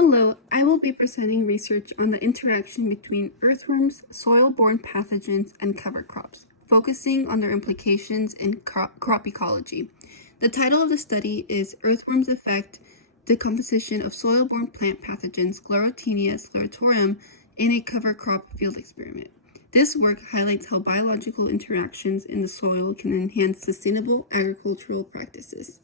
Hello, I will be presenting research on the interaction between earthworms, soil-borne pathogens, and cover crops, focusing on their implications in crop ecology. The title of the study is Earthworms Affect Decomposition of Soil-Borne Plant Pathogens Sclerotinia sclerotiorum in a Cover Crop Field Experiment. This work highlights how biological interactions in the soil can enhance sustainable agricultural practices.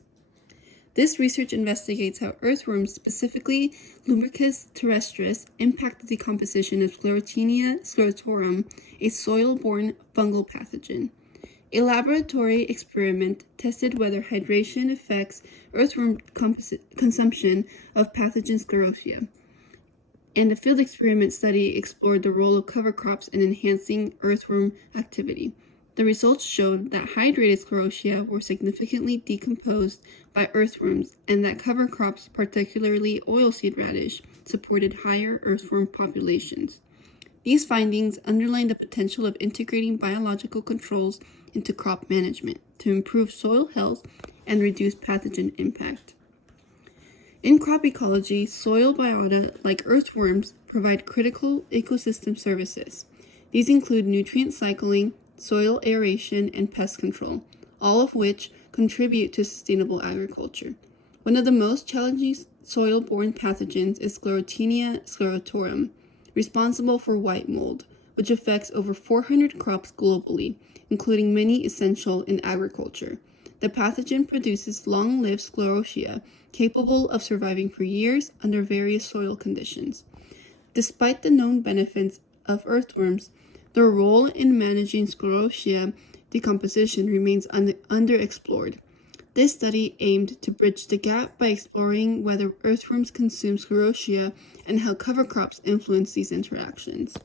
This research investigates how earthworms, specifically Lumbricus terrestris, impact the decomposition of Sclerotinia sclerotiorum, a soil-borne fungal pathogen. A laboratory experiment tested whether hydration affects earthworm consumption of pathogen Sclerotia, and a field experiment study explored the role of cover crops in enhancing earthworm activity. The results showed that hydrated sclerotia were significantly decomposed by earthworms and that cover crops, particularly oilseed radish, supported higher earthworm populations. These findings underline the potential of integrating biological controls into crop management to improve soil health and reduce pathogen impact. In crop ecology, soil biota, like earthworms, provide critical ecosystem services. These include nutrient cycling, soil aeration, and pest control, all of which contribute to sustainable agriculture. One of the most challenging soil-borne pathogens is Sclerotinia sclerotiorum, responsible for white mold, which affects over 400 crops globally, including many essential in agriculture. The pathogen produces long-lived sclerotia, capable of surviving for years under various soil conditions. Despite the known benefits of earthworms, their role in managing sclerotia decomposition remains underexplored. This study aimed to bridge the gap by exploring whether earthworms consume sclerotia and how cover crops influence these interactions.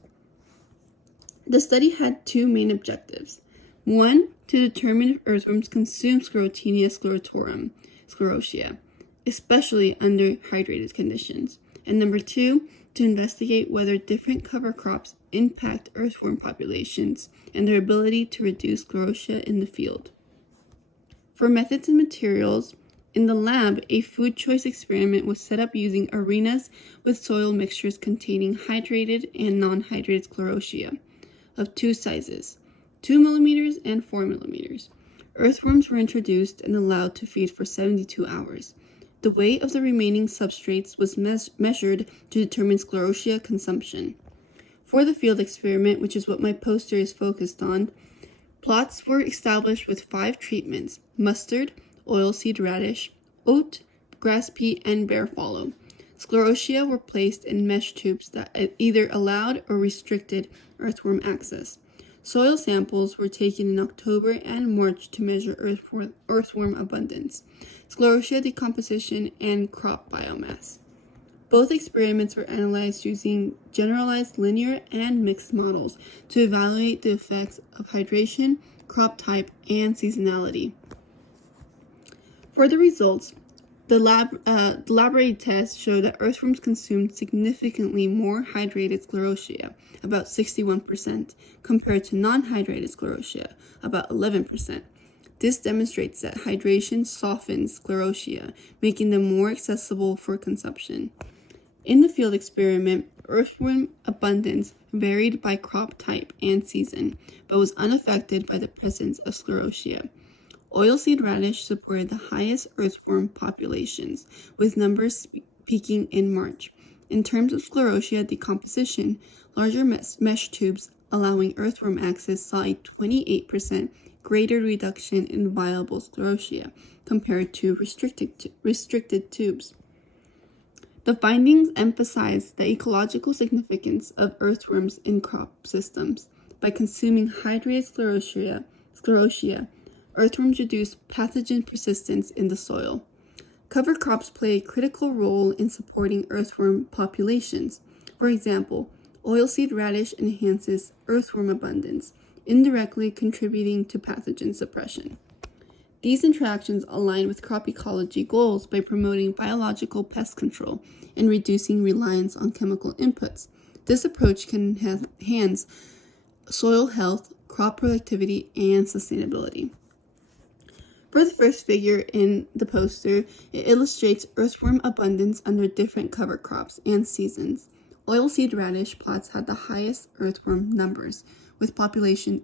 The study had two main objectives. One, to determine if earthworms consume Sclerotinia sclerotiorum, sclerotia, especially under hydrated conditions. And number two, to investigate whether different cover crops impact earthworm populations and their ability to reduce sclerotia in the field. For methods and materials, in the lab, a food choice experiment was set up using arenas with soil mixtures containing hydrated and non-hydrated sclerotia of two sizes, 2 millimeters and 4 millimeters. Earthworms were introduced and allowed to feed for 72 hours. The weight of the remaining substrates was measured to determine sclerotia consumption. For the field experiment, which is what my poster is focused on, plots were established with 5 treatments: mustard, oilseed radish, oat, grass pea, and bear fallow. Sclerotia were placed in mesh tubes that either allowed or restricted earthworm access. Soil samples were taken in October and March to measure earthworm abundance, sclerotia decomposition, and crop biomass. Both experiments were analyzed using generalized linear and mixed models to evaluate the effects of hydration, crop type, and seasonality. For the results, the laboratory tests showed that earthworms consumed significantly more hydrated sclerotia, about 61%, compared to non-hydrated sclerotia, about 11%. This demonstrates that hydration softens sclerotia, making them more accessible for consumption. In the field experiment, earthworm abundance varied by crop type and season, but was unaffected by the presence of sclerotia. Oilseed radish supported the highest earthworm populations, with numbers peaking in March. In terms of sclerotia decomposition, larger mesh tubes allowing earthworm access saw a 28% greater reduction in viable sclerotia compared to restricted tubes. The findings emphasize the ecological significance of earthworms in crop systems. By consuming hydrated sclerotia, earthworms reduce pathogen persistence in the soil. Cover crops play a critical role in supporting earthworm populations. For example, oilseed radish enhances earthworm abundance, indirectly contributing to pathogen suppression. These interactions align with crop ecology goals by promoting biological pest control and reducing reliance on chemical inputs. This approach can enhance soil health, crop productivity, and sustainability. For the first figure in the poster, it illustrates earthworm abundance under different cover crops and seasons. Oilseed radish plots had the highest earthworm numbers, with population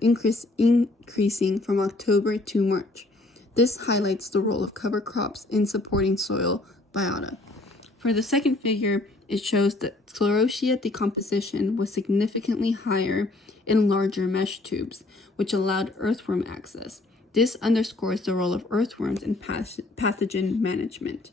increasing from October to March. This highlights the role of cover crops in supporting soil biota. For the second figure, it shows that Sclerotia decomposition was significantly higher in larger mesh tubes, which allowed earthworm access. This underscores the role of earthworms in pathogen management.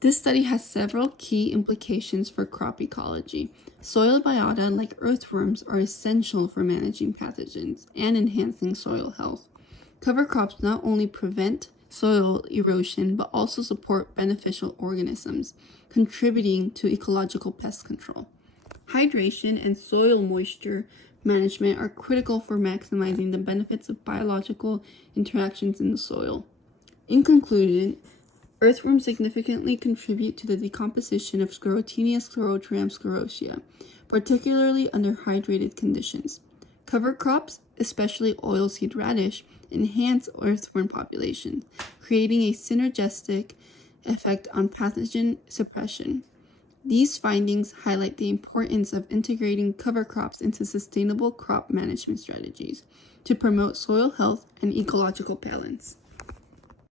This study has several key implications for crop ecology. Soil biota, like earthworms, are essential for managing pathogens and enhancing soil health. Cover crops not only prevent soil erosion but also support beneficial organisms, contributing to ecological pest control. Hydration and soil moisture management are critical for maximizing the benefits of biological interactions in the soil. In conclusion, earthworms significantly contribute to the decomposition of Sclerotinia, sclerotiorum, sclerotia, particularly under hydrated conditions. Cover crops, especially oilseed radish, enhance earthworm populations, creating a synergistic effect on pathogen suppression. These findings highlight the importance of integrating cover crops into sustainable crop management strategies to promote soil health and ecological balance.